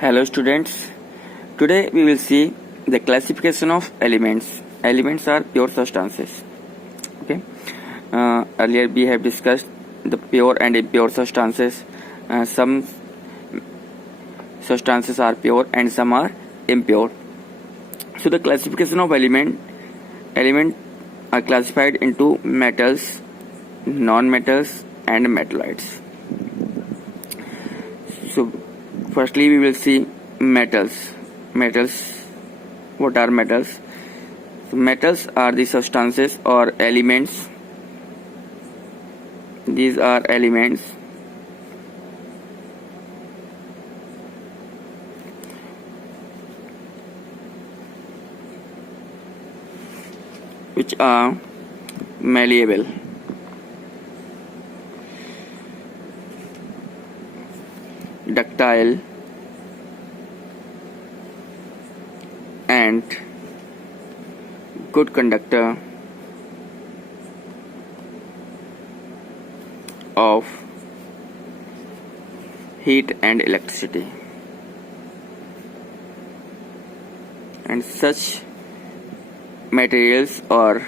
Hello students, today we will see the classification of elements. Elements are pure substances. Okay. Earlier we have discussed the pure and impure substances. Some substances are pure and some are impure. So the classification of element are classified into metals, non-metals and metalloids. So firstly we will see metals. What are metals? So metals are the substances or elements. These are elements which are malleable, ductile and good conductor of heat and electricity, and such materials or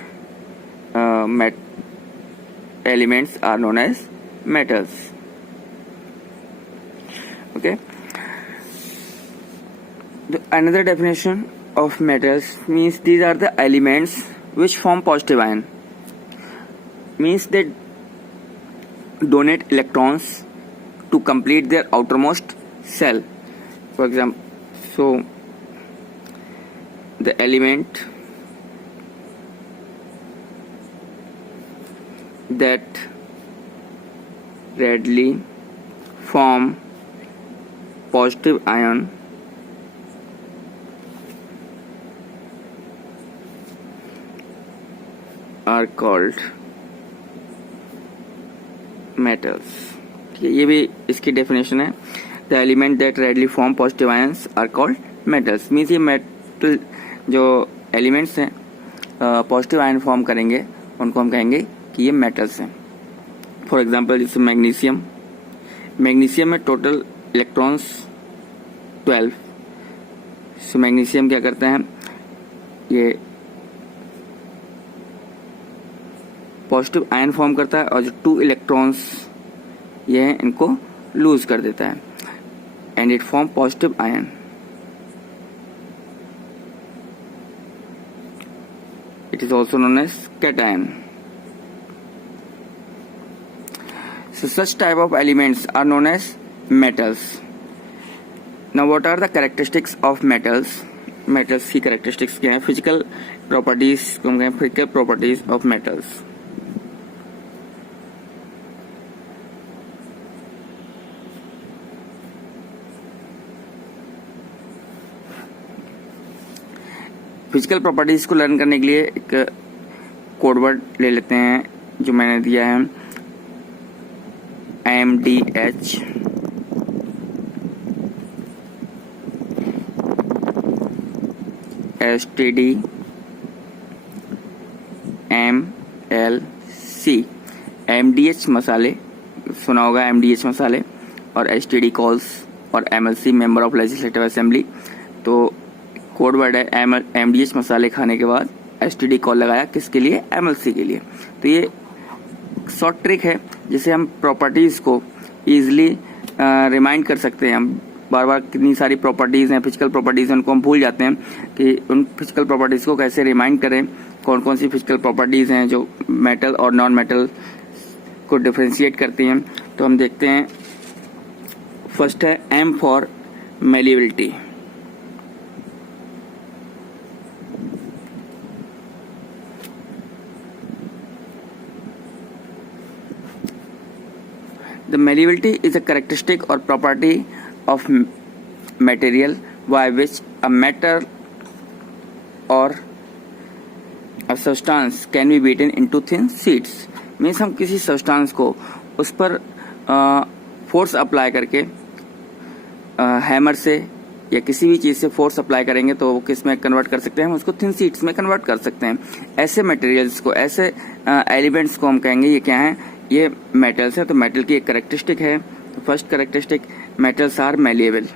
elements are known as metals. Okay. Another definition of metals means these are the elements which form positive ion. Means they donate electrons to complete their outermost shell. For example, so the element that readily form positive ion are called metals. ये भी इसकी definition है. The element that readily form positive ions are called metals. Means ये metal जो elements हैं positive ion form करेंगे उनको हम कहेंगे कि ये मेटल्स हैं. फॉर एग्जांपल जैसे मैग्नीशियम में टोटल इलेक्ट्रॉन्स 12. सो मैग्नीशियम क्या करते हैं, ये पॉजिटिव आयन फॉर्म करता है और जो 2 इलेक्ट्रॉन्स ये हैं इनको लूज कर देता है and it form positive ion. It is also known as cation. So such type of elements are known as metals. Now what are the characteristics of metals? Metals की characteristics क्या है? Physical properties को हम कहें physical properties of metals. Physical properties को लर्न करने के लिए एक कोड वर्ड ले लेते हैं जो मैंने दिया है MDH. STD MLC. MDH मसाले सुना होगा, MDH मसाले, और STD कॉल्स और MLC member of legislative assembly. तो कोड वर्ड है MDH मसाले खाने के बाद STD कॉल लगाया किसके लिए? MLC के लिए. तो ये शॉर्ट ट्रिक है जिसे हम प्रॉपर्टीज को इजीली रिमाइंड कर सकते हैं. हम बार बार कितनी सारी प्रॉपर्टीज हैं, फिजिकल प्रॉपर्टीज हैं, उनको हम भूल जाते हैं कि उन फिजिकल प्रॉपर्टीज को कैसे रिमाइंड करें. कौन कौन सी फिजिकल प्रॉपर्टीज हैं जो मेटल और नॉन मेटल को डिफरेंशिएट करती हैं. तो हम देखते हैं. फर्स्ट है M for malleability. The malleability is a characteristic or property of material by which a matter or a substance can be beaten into thin sheets. Means हम किसी substance को उस पर फोर्स अप्लाई करके हैमर से या किसी भी चीज से फोर्स अप्लाई करेंगे तो वो किस में कन्वर्ट कर सकते हैं, हम उसको थिन शीट्स में कन्वर्ट कर सकते हैं. ऐसे मटेरियल्स को, ऐसे एलिमेंट्स को हम कहेंगे ये क्या है, ये मेटल्स है. तो मेटल की एक कैरेक्टरिस्टिक है. First characteristic, metals are malleable.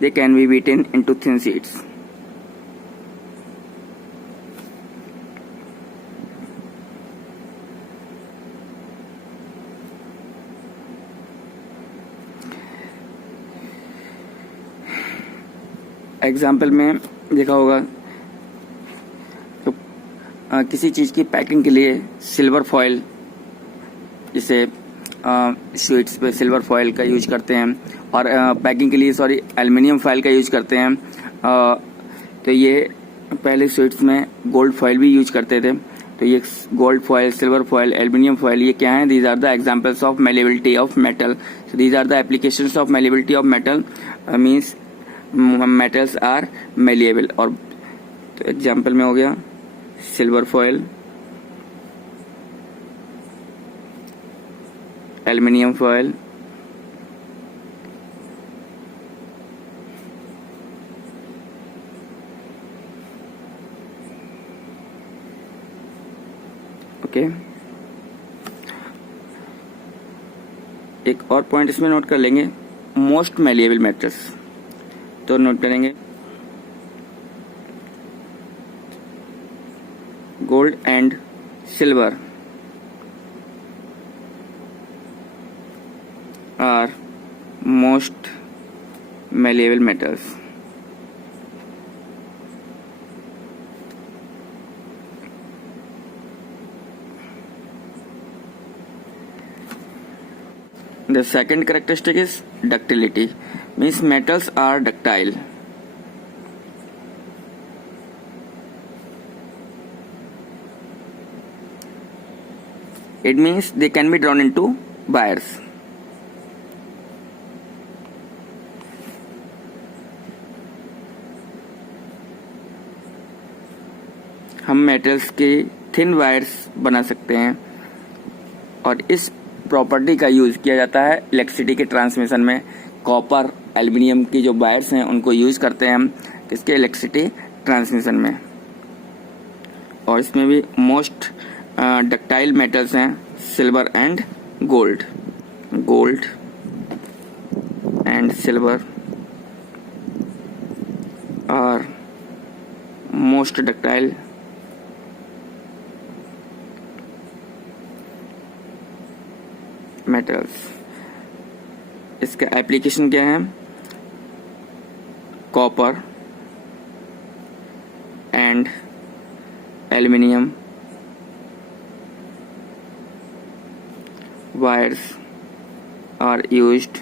they can be beaten into thin sheets. Example में देखा होगा तो किसी चीज़ की पैकिंग के लिए सिल्वर फॉयल, जैसे स्वीट्स पे सिल्वर फॉयल का यूज करते हैं, और पैकिंग के लिए एल्युमिनियम फॉयल का यूज करते हैं। तो ये पहले स्वीट्स में गोल्ड फॉयल भी यूज करते थे। तो ये gold foil, silver foil, aluminium foil, ये क्या है? These are the examples of malleability of metal. So these are the applications of malleability of metal, means metals are malleable. और तो एग्जाम्पल में हो गया silver foil, aluminium foil, okay. एक और पॉइंट इसमें नोट कर लेंगे, मोस्ट मेलिएबल मेटल्स। तो नोट करेंगे gold and silver are most malleable metals. The second characteristic is ductility, means metals are ductile. It means they can be drawn into wires. हम मेटल्स के thin wires बना सकते हैं, और इस प्रॉपर्टी का यूज किया जाता है इलेक्ट्रिसिटी के ट्रांसमिशन में। कॉपर, एल्युमिनियम की जो वायर्स हैं उनको यूज करते हैं हम इसके इलेक्ट्रिसिटी ट्रांसमिशन में। और इसमें भी मोस्ट डक्टाइल मेटल्स हैं silver and gold. Gold and silver are most ductile metals. इसका एप्लीकेशन क्या है? Copper and aluminium wires are used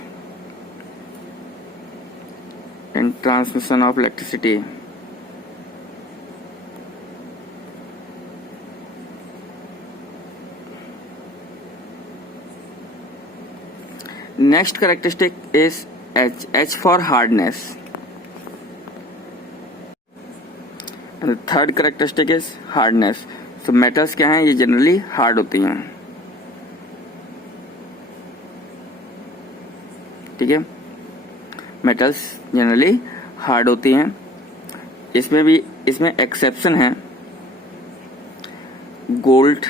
in transmission of electricity. Next characteristic is H. H for hardness. And the third characteristic is hardness. So metals क्या हैं? ये generally hard होती हैं, ठीक है। मेटल्स जनरली हार्ड होती हैं। इसमें एक्सेप्शन है, gold,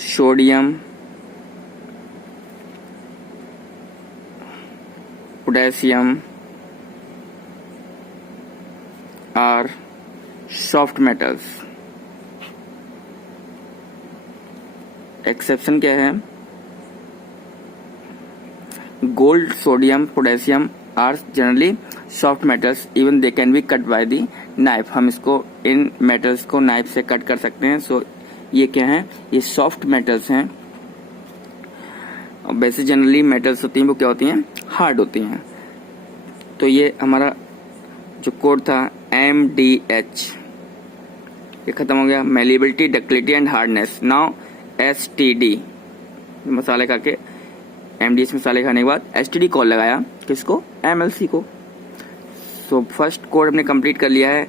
sodium, potassium are soft metals. Exception क्या है? Gold, sodium, potassium are generally soft metals, even they can be cut by the knife. हम इसको इन मेटल्स को नाइफ से कट कर सकते हैं। सो ये क्या है? ये सॉफ्ट मेटल्स हैं। वैसे जनरली मेटल्स होती हैं वो क्या होती हैं? हार्ड होती हैं। तो ये हमारा जो कोड था MDH, ये खत्म हो गया। Malleability, ductility and hardness. Now STD, मसाले खा के MDH मसाले खाने के बाद STD कॉल लगाया किसको? MLC को। सो फर्स्ट कोड हमने कंप्लीट कर लिया है,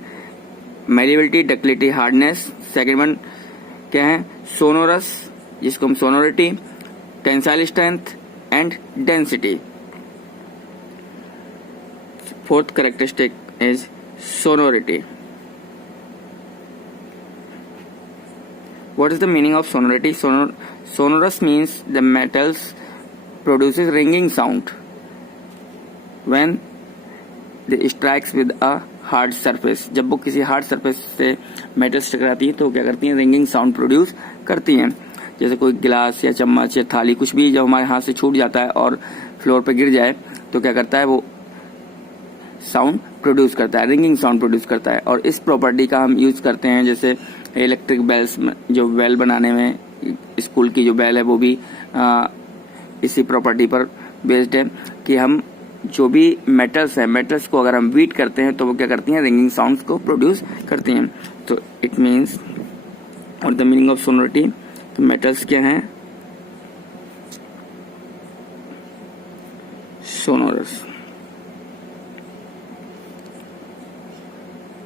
malleability, ductility, hardness. Second one क्या है? सोनोरस, जिसको हम sonority, tensile strength and density. Fourth characteristic is sonority. What is the meaning of sonority? Sonorous means the metals produces ringing sound when they strikes with a hard surface. जब वो किसी hard surface से मेटल्स टकराती है तो क्या करती हैं, रिंगिंग साउंड प्रोड्यूस करती हैं. जैसे कोई गिलास या चम्मच या थाली कुछ भी जब हमारे हाथ से छूट जाता है और फ्लोर पे गिर जाए तो क्या करता है, वो साउंड प्रोड्यूस करता है, रिंगिंग साउंड प्रोड्यूस करता है. और इस प्रॉपर्टी का हम यूज करते हैं जैसे इलेक्ट्रिक बेल्स में, जो बेल बनाने में, स्कूल की जो बेल है वो भी इसी प्रॉपर्टी पर बेस्ड है कि हम जो भी मेटल्स है, मेटल्स को अगर हम बीट करते हैं तो वो क्या करती हैं, रिंगिंग साउंड्स को प्रोड्यूस करती हैं. तो इट मीन्स और द मीनिंग ऑफ सोनोरिटी, तो मेटल्स क्या हैं, sonorous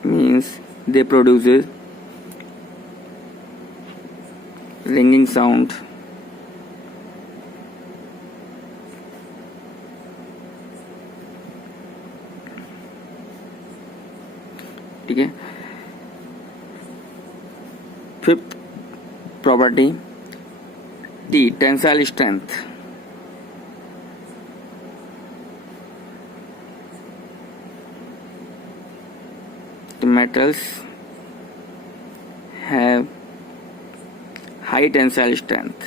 means they produces ringing sound ठीक है. Fifth property T, tensile strength. The metals have high tensile strength.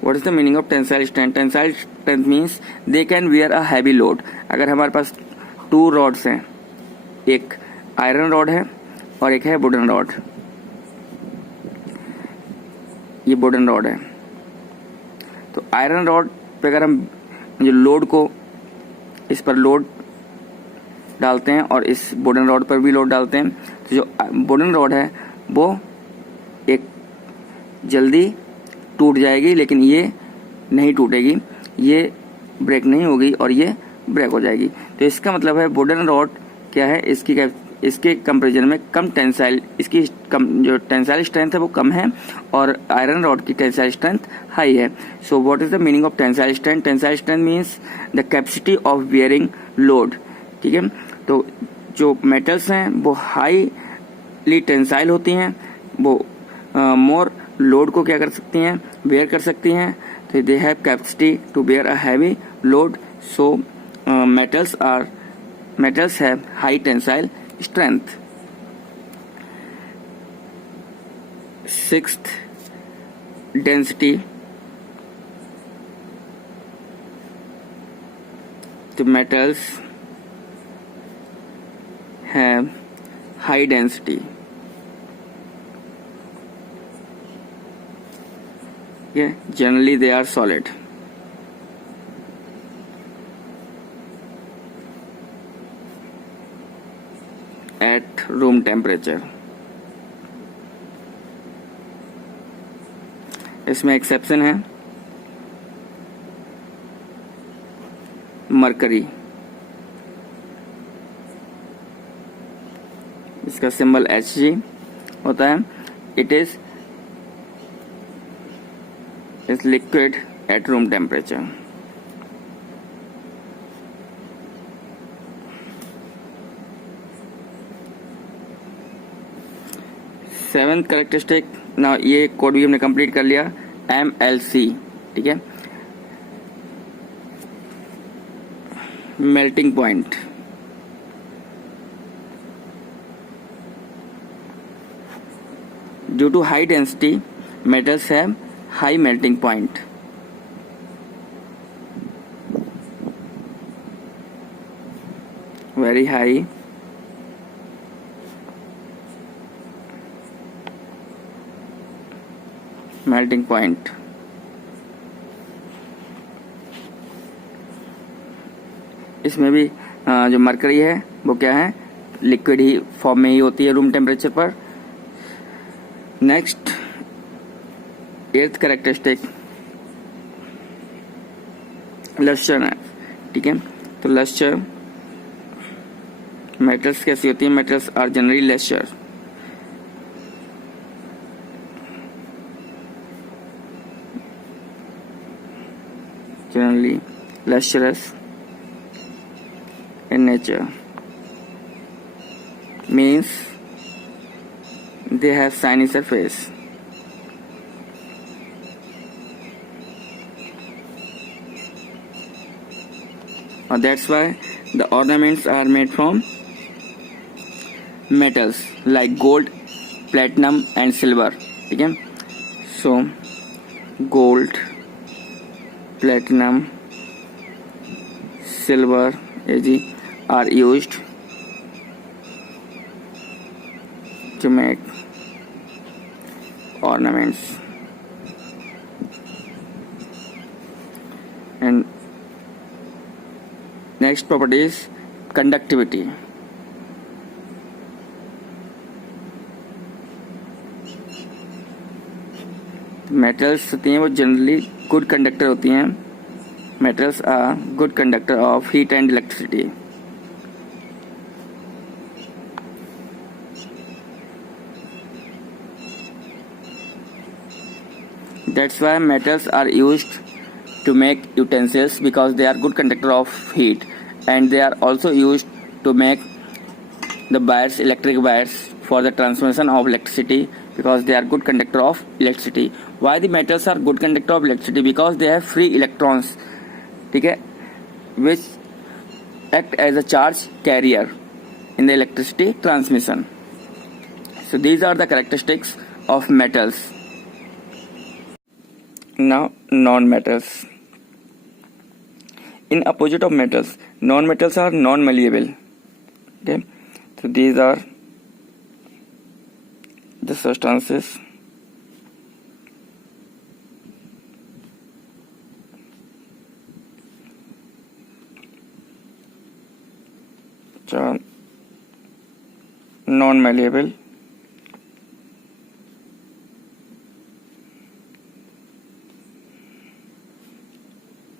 What is the meaning of tensile strength? Tensile strength means they can bear a heavy load. अगर हमारे पास 2 rods हैं, एक iron rod है और एक है वुडन रॉड. ये wooden rod है. तो आयरन रॉड पे अगर हम जो लोड को, इस पर लोड डालते हैं और इस वुडन रॉड पर भी लोड डालते हैं, तो जो वुडन रॉड है वो एक जल्दी टूट जाएगी, लेकिन ये नहीं टूटेगी, ये ब्रेक नहीं होगी और ये ब्रेक हो जाएगी. तो इसका मतलब है वुडन रॉड क्या है, इसके कंपैरिजन में कम टेंसाइल, इसकी जो टेंसाइल स्ट्रेंथ है वो कम है और आयरन रॉड की टेंसाइल स्ट्रेंथ हाई है. So what is the meaning of tensile strength? Tensile strength means the capacity of bearing load. ठीक है, तो जो मेटल्स हैं वो हाईली टेंसाइल होती हैं, वो मोर लोड को क्या कर सकती हैं, बेयर कर सकती हैं. तो दे हैव capacity to bear a heavy load. So metals have high tensile strength. Sixth, density. The metals have high density. Yeah, generally they are solid. At room temperature. इसमें एक्सेप्शन है मरकरी. इसका सिंबल Hg होता है. It is liquid at room temperature. Seventh characteristic, ना ये कोड भी हमने कंप्लीट कर लिया, MLC. ठीक है, melting point. Due to high density metals have high melting point. Very high melting point. इसमें भी जो मरकरी है वो क्या है, लिक्विड ही फॉर्म में ही होती है रूम टेम्परेचर पर. नेक्स्ट, एर्थ कैरेक्टरिस्टिक लस्टर है. ठीक है, तो लस्टर मेटल्स कैसी होती है, metals are generally lustre. generally lustrous in nature, means they have shiny surface. That's why the ornaments are made from metals like gold, platinum and silver. ठीक है, so gold, platinum, silver are used to make ornaments. And next property is conductivity. Metals होती हैं वो generally good conductor होती हैं. Metals are good conductor of heat and electricity. That's why metals are used to make utensils because they are good conductor of heat, and they are also used to make the wires, electric wires, for the transmission of electricity because they are good conductor of electricity. Why the metals are good conductor of electricity? Because they have free electrons, ठीक है, which act as a charge carrier in the electricity transmission. So these are the characteristics of metals. Now non-metals. In opposite of metals, non-metals are non-malleable. Okay, so these are the substances which are non-malleable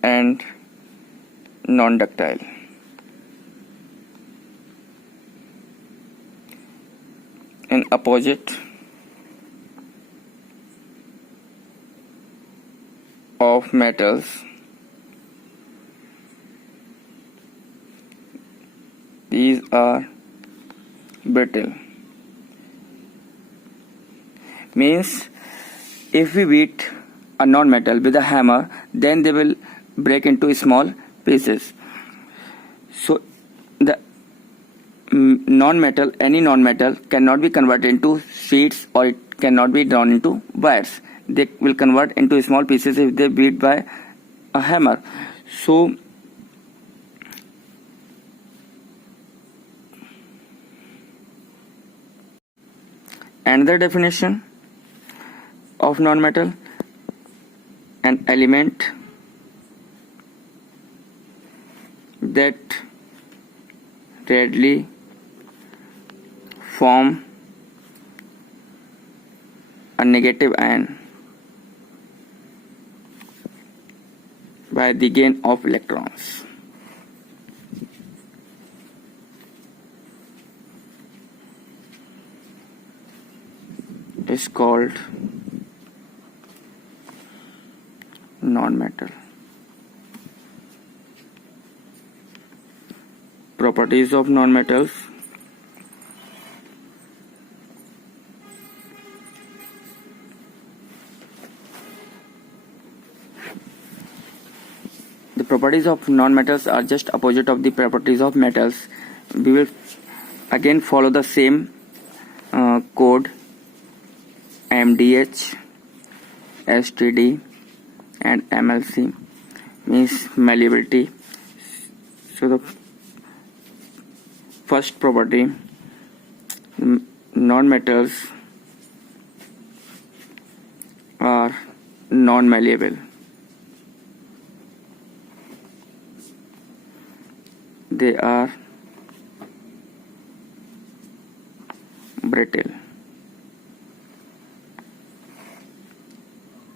and non-ductile. In opposite of metals, these are brittle. Means if we beat a non-metal with a hammer, then they will break into small pieces. So the non-metal, any non-metal cannot be converted into sheets, or it cannot be drawn into wires. They will convert into small pieces if they beat by a hammer. So another definition of non-metal: an element that readily form a negative ion by the gain of electrons. Is called non-metal. Properties of non-metals: the properties of non-metals are just opposite of the properties of metals. We will again follow the same code: MDH, STD and MLC, means malleability. So the first property, non-metals are non-malleable. They are brittle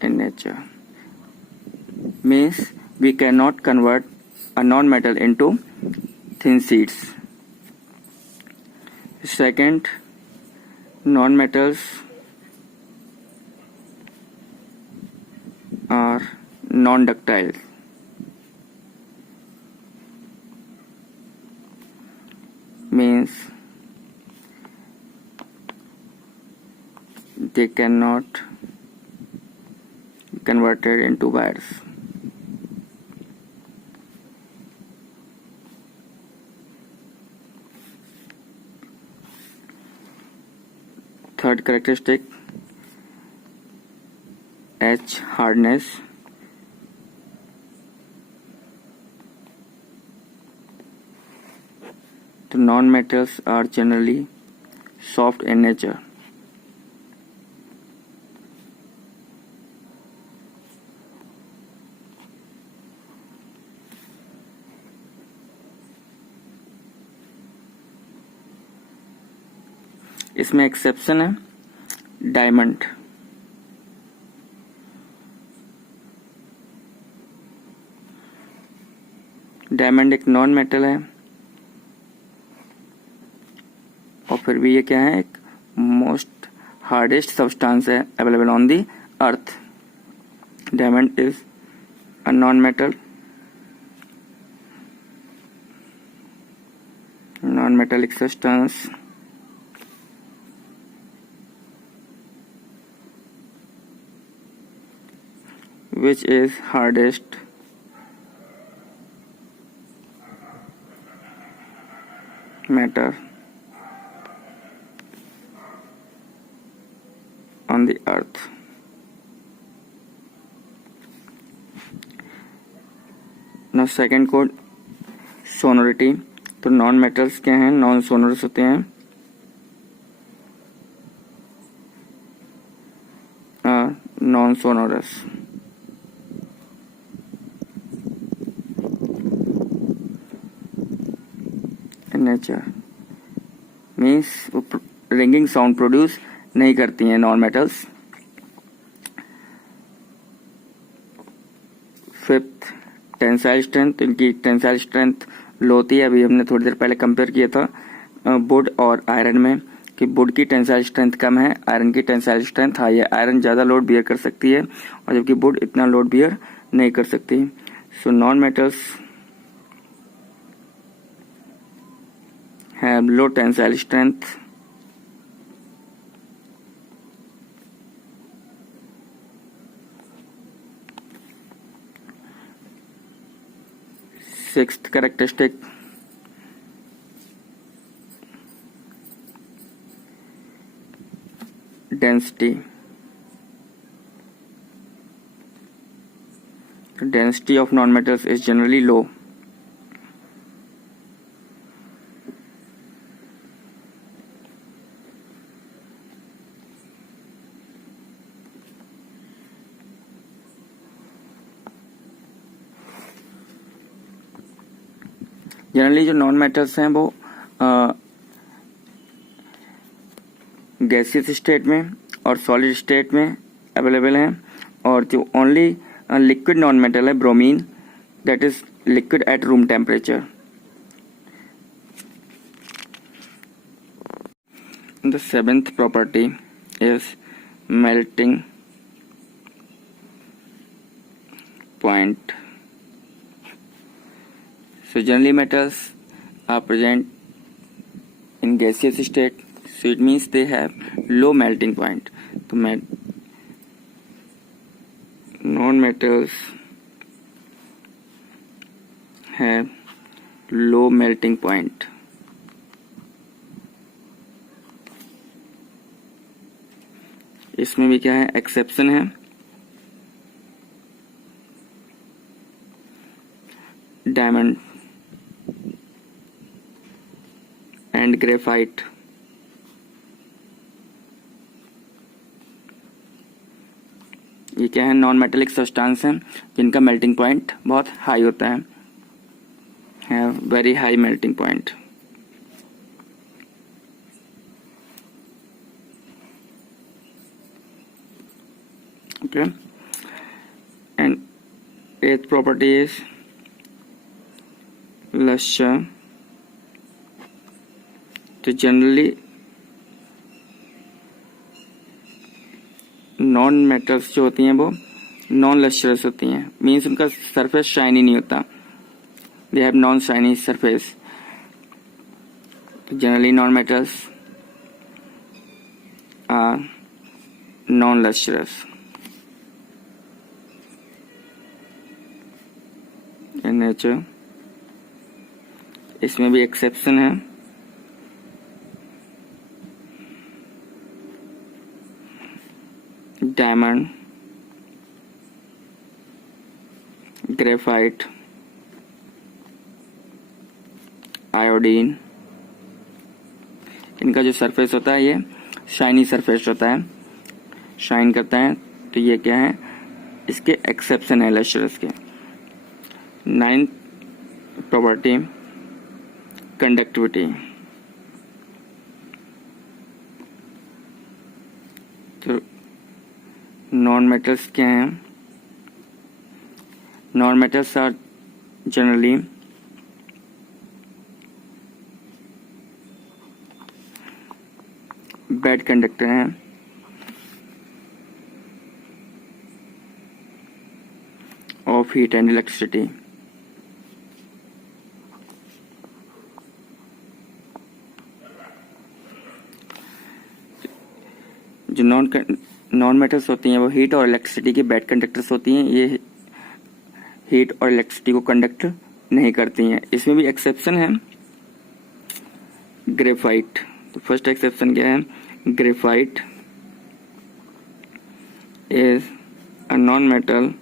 in nature. Means we cannot convert a non-metal into thin sheets. Second, non-metals are non-ductile. they cannot be converted into wires. Third characteristic, H hardness. The non-metals are generally soft in nature. इसमें exception है diamond. Diamond एक non metal है और फिर भी ये क्या है, एक मोस्ट हार्डेस्ट सब्सटेंस है available on the earth. Diamond is a non metal, non metallic substance which is hardest matter on the earth. Now second code, sonority. तो नॉन मेटल्स क्या हैं, नॉन सोनरस होते हैं। Non sonorous nature means ringing sound produce नहीं करती हैं non metals. Fifth, tensile strength. इनकी tensile strength लो होती है। अभी हमने थोड़ी देर पहले कंपेयर किया था वुड और आयरन में कि वुड की टेंसाइल स्ट्रेंथ कम है, आयरन की टेंसाइल स्ट्रेंथ हाई है। आयरन ज्यादा लोड बियर कर सकती है और जबकि वुड इतना लोड बियर नहीं कर सकती। So non metals have low tensile strength, sixth characteristic, density. The density of nonmetals is generally low. Generally जो नॉन मेटल्स हैं वो गैसियस स्टेट में और सॉलिड स्टेट में अवेलेबल हैं, और जो ओनली लिक्विड नॉन मेटल है bromine, that is liquid at room temperature. The seventh property is melting point. So generally metals are present in gaseous state, so it means they have low melting point. तो non-metals have low melting point. इसमें भी क्या है, एक्सेप्शन है। Diamond and graphite. ये क्या है, non metallic substance हैं जिनका मेल्टिंग पॉइंट बहुत हाई होता है, have very high melting point. Okay, and एथ प्रॉपर्टी इज लश्चर। तो जनरली नॉन मेटल्स जो होती हैं वो नॉन लश्चरस होती हैं, मीन्स उनका सरफेस शाइनी नहीं होता, they have non shiny surface. Generally non metals are non lustrous, nature. इसमें भी एक्सेप्शन है। डायमंड, ग्रेफाइट, आयोडीन, इनका जो सरफेस होता है ये शाइनी सरफेस होता है, शाइन करता है। तो ये क्या है, इसके एक्सेप्शन है लस्ट्रस के। 9th property conductivity. तो नॉन मेटल्स क्या हैं? Non metals are generally bad conductor हैं, ऑफ हीट एंड इलेक्ट्रिसिटी। जो नॉन मेटल्स होती हैं वो हीट और इलेक्ट्रिसिटी की बैड कंडक्टर्स होती हैं। ये हीट और इलेक्ट्रिसिटी को कंडक्ट नहीं करती हैं। इसमें भी एक्सेप्शन है। ग्रेफाइट, तो फर्स्ट एक्सेप्शन क्या है? Graphite is a non metal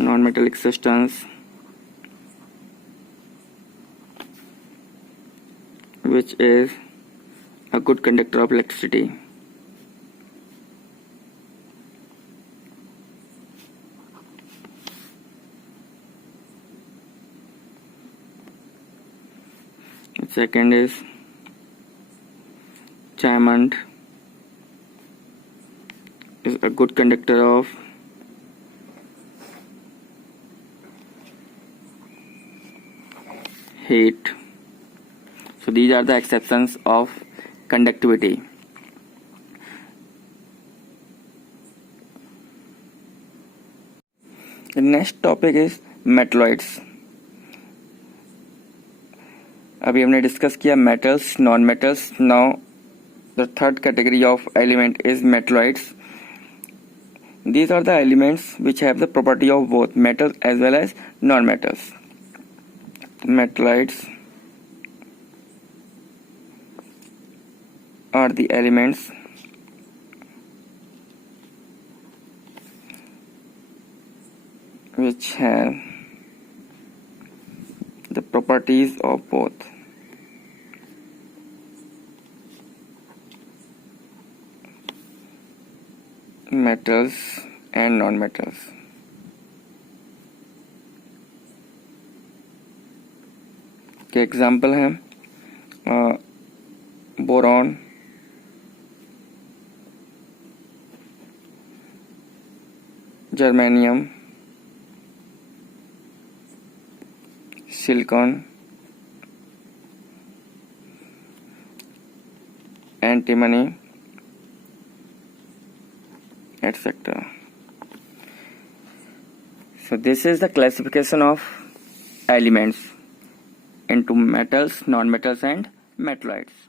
non-metallic substance which is a good conductor of electricity. Second is diamond is a good conductor of heat. So these are the exceptions of conductivity. The next topic is metalloids. अभी हमने डिस्कस किया metals, non metals. Now the third category of element is metalloids. These are the elements which have the property of both metals as well as non-metals. Metalloids are the elements which have the properties of both metals and non-metals. के एग्जाम्पल हैं boron, germanium, silicon, antimony, etc. So this is the classification of elements into metals, non-metals and metalloids.